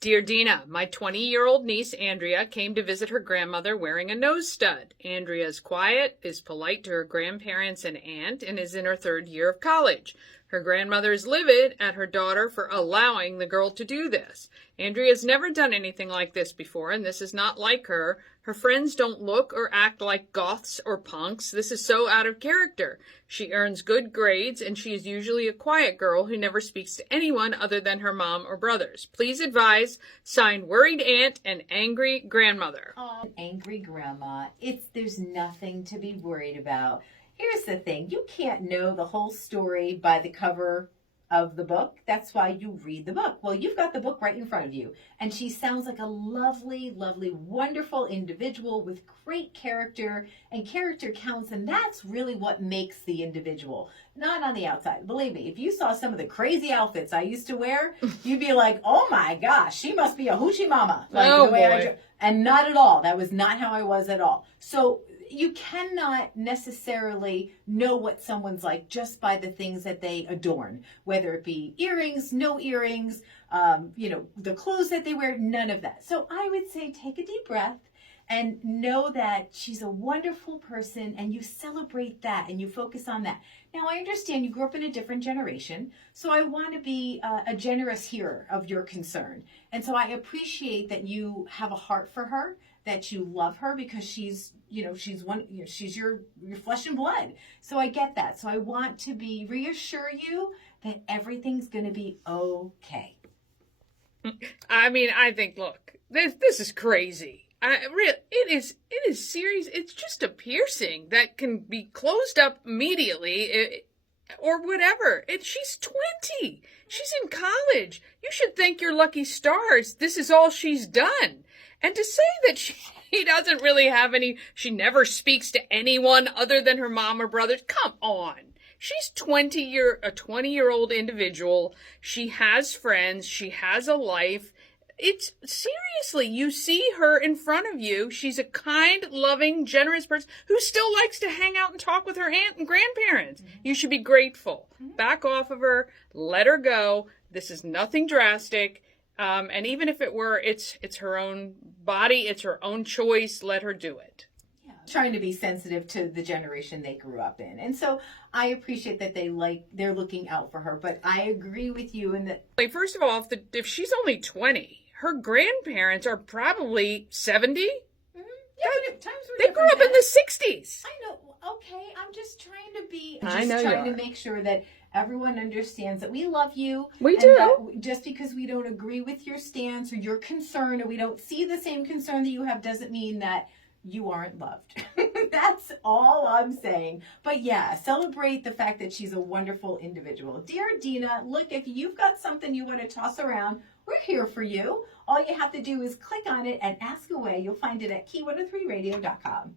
Dear Dina, my 20-year-old niece Andrea came to visit her grandmother wearing a nose stud. Andrea is quiet, is polite to her grandparents and aunt, and is in her 3rd year of college. Her grandmother is livid at her daughter for allowing the girl to do this. Andrea's never done anything like this before, and this is not like her. Her friends don't look or act like goths or punks. This is so out of character. She earns good grades, and she is usually a quiet girl who never speaks to anyone other than her mom or brothers. Please advise. Signed, Worried Aunt and Angry Grandmother. Oh, angry grandma. There's nothing to be worried about. Here's the thing. You can't know the whole story by the cover of the book. That's why you read the book. Well, you've got the book right in front of you. And she sounds like a lovely, lovely, wonderful individual with great character. And character counts. And that's really what makes the individual. Not on the outside. Believe me, if you saw some of the crazy outfits I used to wear, you'd be like, oh my gosh, she must be a hoochie mama. Like, oh, the way boy. And not at all. That was not how I was at all. So you cannot necessarily know what someone's like just by the things that they adorn, whether it be earrings, no earrings, the clothes that they wear, none of that. So I would say take a deep breath and know that she's a wonderful person and you celebrate that and you focus on that. Now, I understand you grew up in a different generation, so I want to be a generous hearer of your concern. And so I appreciate that you have a heart for her, that you love her because she's your flesh and blood. So I get that. So I want to reassure you that everything's going to be okay. I mean, I think, look, this is crazy. It is serious. It's just a piercing that can be closed up immediately or whatever. She's 20. She's in college. You should thank your lucky stars. This is all she's done. And to say that she doesn't really have she never speaks to anyone other than her mom or brothers, come on. She's a 20-year-old individual. She has friends. She has a life. It's seriously, you see her in front of you. She's a kind, loving, generous person who still likes to hang out and talk with her aunt and grandparents. Mm-hmm. You should be grateful. Mm-hmm. Back off of her. Let her go. This is nothing drastic. And even if it were, it's her own body. It's her own choice. Let her do it. Yeah. Trying to be sensitive to the generation they grew up in. And so I appreciate that they're looking out for her. But I agree with you in that. First of all, if she's only 20, her grandparents are probably 70. Mm-hmm. Yeah, but times were they grew up in the 60s. I know. Okay, I'm just trying to make sure that everyone understands that we love you. We do. Just because we don't agree with your stance or your concern, or we don't see the same concern that you have, doesn't mean that you aren't loved. That's all I'm saying. But yeah, celebrate the fact that she's a wonderful individual. Dear Dina, look, if you've got something you want to toss around, we're here for you. All you have to do is click on it and ask away. You'll find it at key103radio.com.